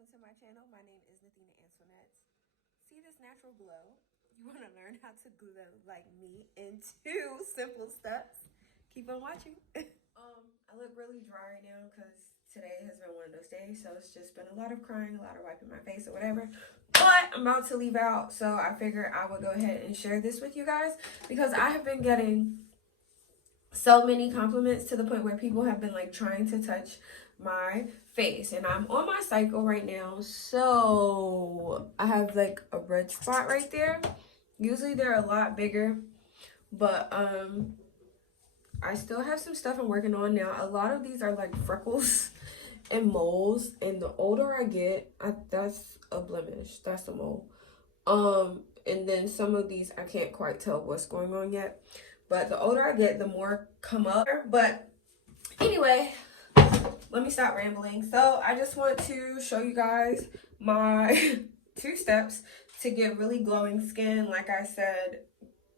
welcome to my channel. My name is Nathina Antoinette. See this natural glow? You want to learn how to glow like me in 2 simple steps? Keep on watching. I look really dry right now because today has been one of those days, so it's just been a lot of crying, a lot of wiping my face or whatever. But I'm about to leave out, so I figured I would go ahead and share this with you guys because I have been getting so many compliments to the point where people have been like trying to touch my face, and I'm on my cycle right now, so I have like a red spot right there. Usually they're a lot bigger, but I still have some stuff I'm working on now. A lot of these are like freckles and moles, and the older I get, that's a blemish, that's a mole. And then some of these I can't quite tell what's going on yet, but the older I get, the more come up. But anyway, let me stop rambling. So I just want to show you guys my 2 steps to get really glowing skin. Like I said,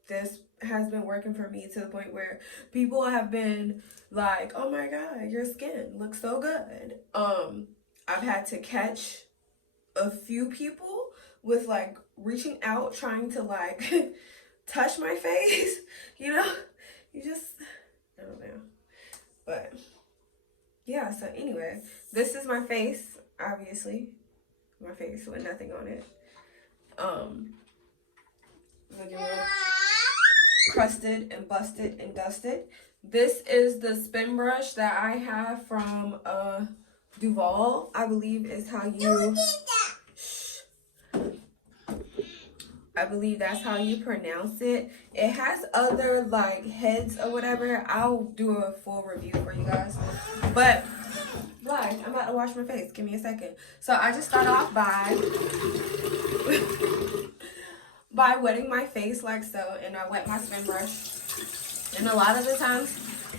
this has been working for me to the point where people have been like, oh my god, your skin looks so good. I've had to catch a few people with like reaching out trying to like touch my face, you know, you just, I don't know. But yeah, so anyway, this is my face, obviously. My face with nothing on it. Looking real crusted and busted and dusted. This is the spin brush that I have from Duvolle, I believe is how you... I believe that's how you pronounce it. It has other like heads or whatever. I'll do a full review for you guys. But guys, I'm about to wash my face. Give me a second. So I just start off by wetting my face like so, and I wet my spin brush. And a lot of the times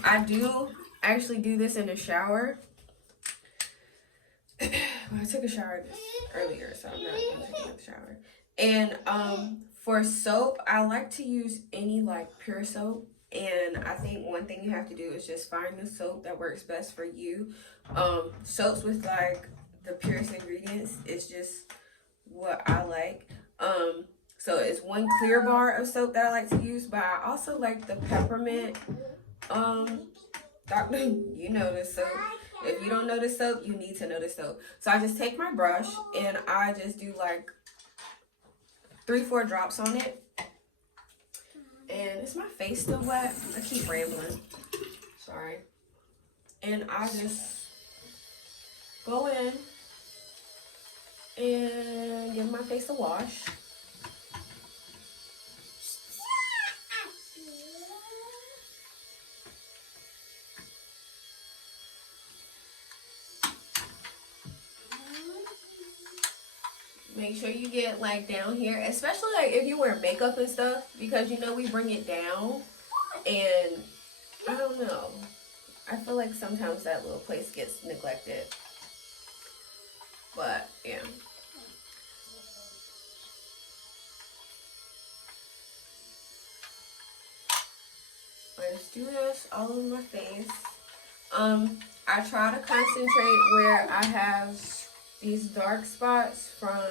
I do actually do this in the shower. Well, I took a shower earlier, so I'm not gonna take it in the shower. And for soap, I like to use any like pure soap. And I think one thing you have to do is just find the soap that works best for you. Soaps with like the purest ingredients is just what I like. So it's one clear bar of soap that I like to use, but I also like the peppermint. You know the soap. If you don't know the soap, you need to know the soap. So I just take my brush and I just do like 3-4 drops on it. And is my face still wet? I keep rambling. Sorry. And I just go in and give my face a wash. Make sure you get like down here, especially like if you wear makeup and stuff, because you know we bring it down, and I don't know, I feel like sometimes that little place gets neglected. But yeah, I just do this all over my face. I try to concentrate where I have these dark spots from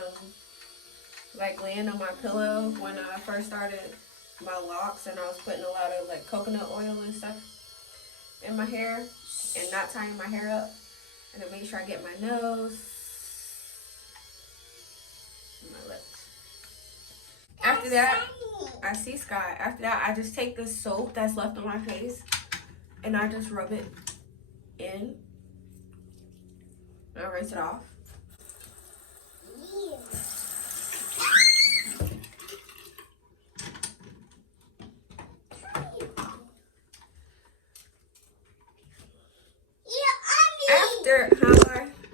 like laying on my pillow when I first started my locks, and I was putting a lot of like coconut oil and stuff in my hair and not tying my hair up. And then make sure I get my nose and my lips. After that, I see Sky. After that, I just take the soap that's left on my face and I just rub it in and I rinse it off.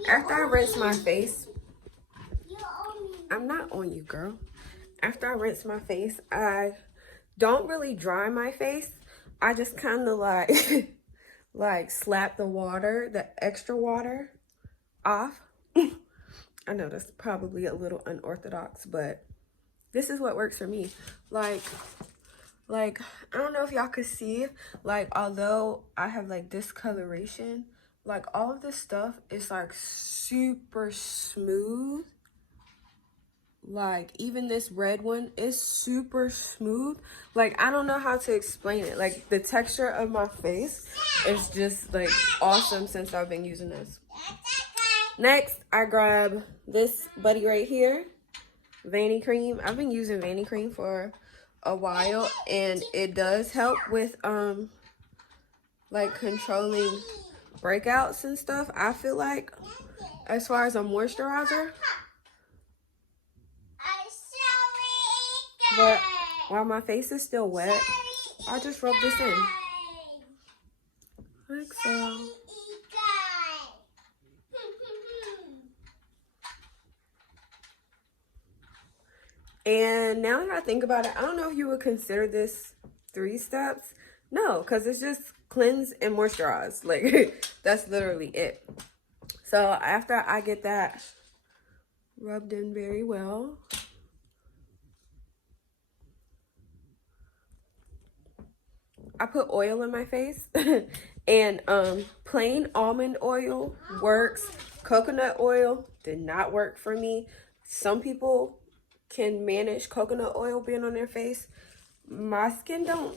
After I rinse my face, I'm not on you, girl. After I rinse my face, I don't really dry my face. I just kind of like like slap the water, the extra water off. I know that's probably a little unorthodox, but this is what works for me. Like I don't know if y'all could see, like although I have like discoloration, like all of this stuff is like super smooth. Like even this red one is super smooth. Like I don't know how to explain it. Like the texture of my face is just like awesome since I've been using this. Next, I grab this buddy right here, Vanny Cream. I've been using Vanny Cream for a while, and it does help with like controlling breakouts and stuff. I feel like as far as a moisturizer. But while my face is still wet, I just rub this in. Like so. And now that I think about it, I don't know if you would consider this 3 steps. No, because it's just cleanse and moisturize. Like, that's literally it. So after I get that rubbed in very well, I put oil in my face. And plain almond oil works. Coconut oil did not work for me. Some people can manage coconut oil being on their face. My skin don't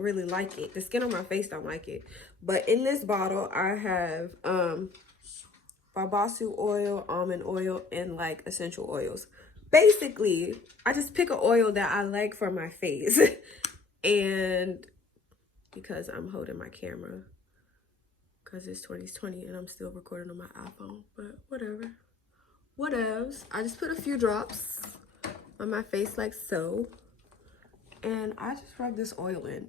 really like it. The skin on my face don't like it. But in this bottle I have babasu oil, almond oil, and like essential oils. Basically, I just pick an oil that I like for my face. And because I'm holding my camera, because it's 2020 and I'm still recording on my iPhone, but whatever. Whatevs. I just put a few drops on my face like so, and I just rub this oil in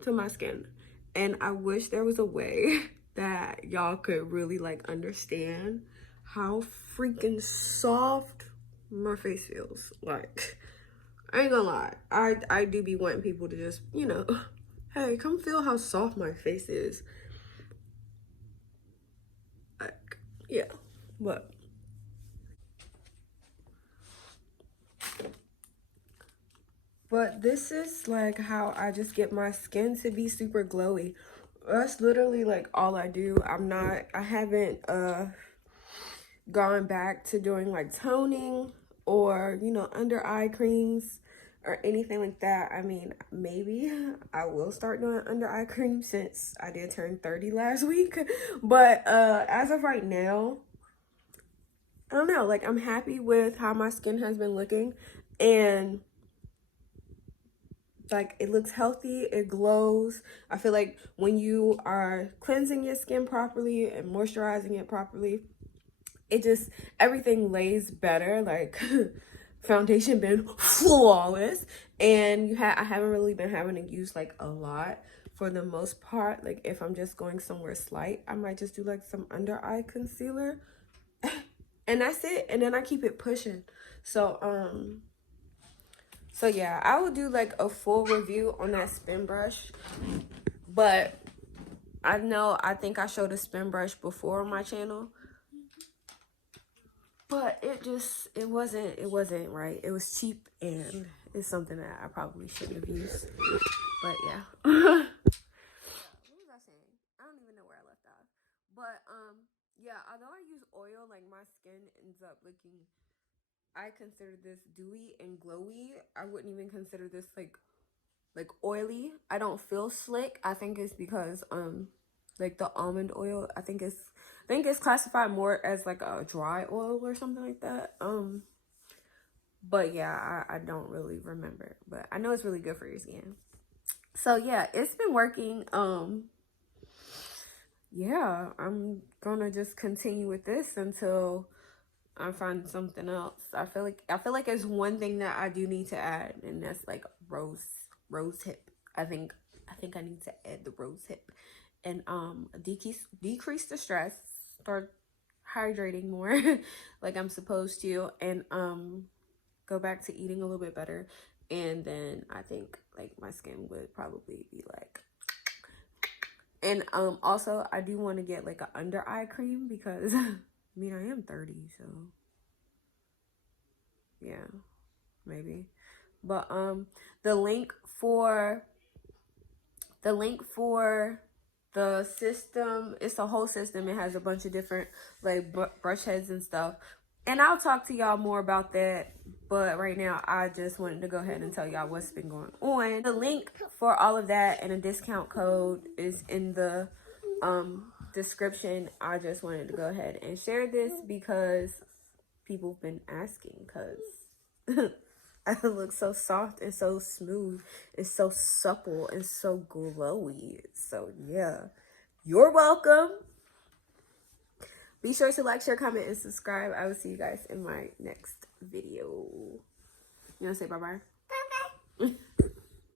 to my skin. And I wish there was a way that y'all could really like understand how freaking soft my face feels. Like, I ain't gonna lie, I do be wanting people to just, you know, hey, come feel how soft my face is. Like, yeah, but this is like how I just get my skin to be super glowy. That's literally like all I do. I haven't gone back to doing like toning or, you know, under eye creams or anything like that. I mean, maybe I will start doing under eye cream since I did turn 30 last week. But as of right now, I don't know, like I'm happy with how my skin has been looking, and like it looks healthy, it glows. I feel like when you are cleansing your skin properly and moisturizing it properly, it just, everything lays better. Like foundation been flawless, and I haven't really been having to use like a lot for the most part. Like if I'm just going somewhere slight, I might just do like some under eye concealer and that's it, and then I keep it pushing. So yeah, I will do like a full review on that spin brush, but I think I showed a spin brush before on my channel, but it wasn't right. It was cheap, and it's something that I probably shouldn't have used. But yeah. What was I saying? I don't even know where I left off. But yeah, although I use oil, like my skin ends up looking, I consider this dewy and glowy. I wouldn't even consider this like oily. I don't feel slick. I think it's because like the almond oil, I think it's classified more as like a dry oil or something like that. But yeah, I don't really remember, but I know it's really good for your skin. So yeah, it's been working. Yeah, I'm gonna just continue with this until I find something else. I feel like there's one thing that I do need to add, and that's like rose hip. I think I need to add the rose hip and decrease the stress, start hydrating more like I'm supposed to, and go back to eating a little bit better. And then I think like my skin would probably be like, and also I do want to get like an under eye cream because I mean I am 30, so yeah, maybe. But the link for the the system, it's a whole system. It has a bunch of different like brush heads and stuff. And I'll talk to y'all more about that. But right now, I just wanted to go ahead and tell y'all what's been going on. The link for all of that and a discount code is in the description. I just wanted to go ahead and share this because people have been asking, because I look so soft and so smooth and so supple and so glowy. So yeah, you're welcome. Be sure to like, share, comment, and subscribe. I will see you guys in my next video. You want to say bye-bye? Bye-bye.